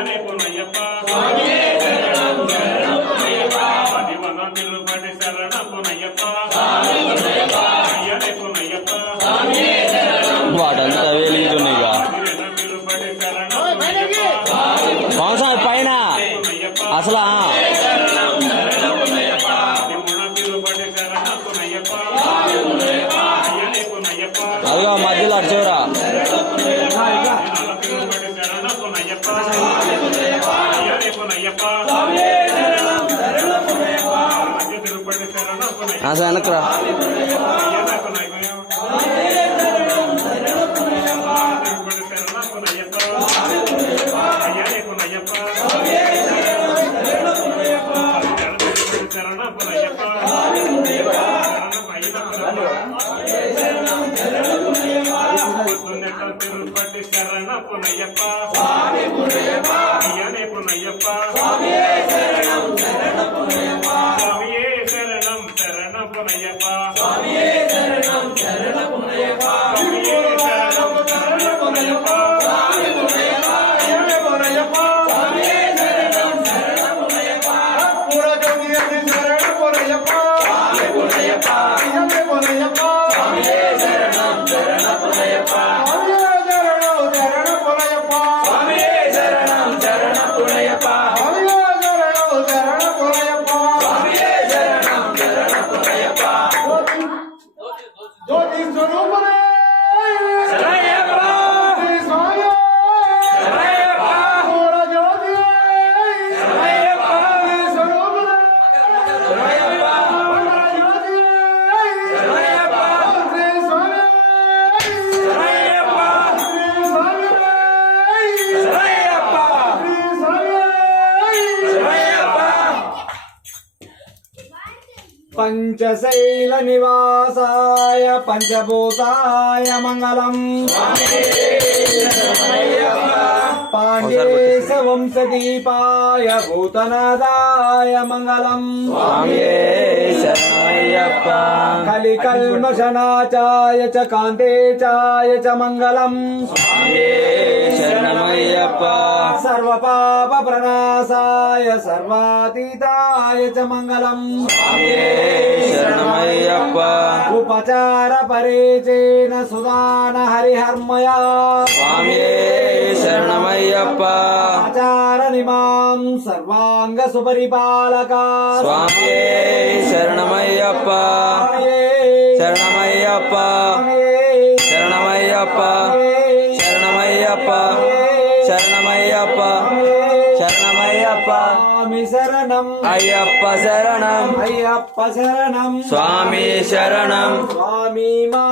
అయ్యనే పునయ్యప్ప పదివన తిరుపతి శరణ పునయ్యప్ప అయ్యనే పునయ్యప్ప వాటంతా వెలుగుతున్నాయిగా తిరుపతి శరణ సంవత్సరం పైన అసలు అదిగో మధ్యలో అర్చోరా వెనకరా తిరుపతి శరణ పునయ్యప్ప అయ్యనే పునయ్యప్ప స్వామియే శరణం శరణ పునయ్యప్ప స్వామియే శరణం శరణ పునయ్యప్ప పంచశైల నివాసాయ పంచభూతాయ మంగళం పాండ్యేశ వంశదీపాయ భూతనాదాయ మంగళం కలికల్మషనాచాయ చ కాంతేచాయ చ మంగళం సర్వపాప ప్రణాసాయ సర్వాతీతాయ చ మంగళం ఉపచార పరిచేన సుదాన హరిహర్మయా శరణమయ్యప్ప ఆచార నిమాం సర్వాంగ సుపరిపాలక స్వామియే శరణమయ్యప్ప శరణమయ్యప్ప శరణమయ్యప్ప శరణమయ్యప్ప శరణమయ్యప్ప శరణమయ్యప్ప స్వామి శరణం అయ్యప్ప శరణం అయ్యప్ప శరణం స్వామి శరణం స్వామి మా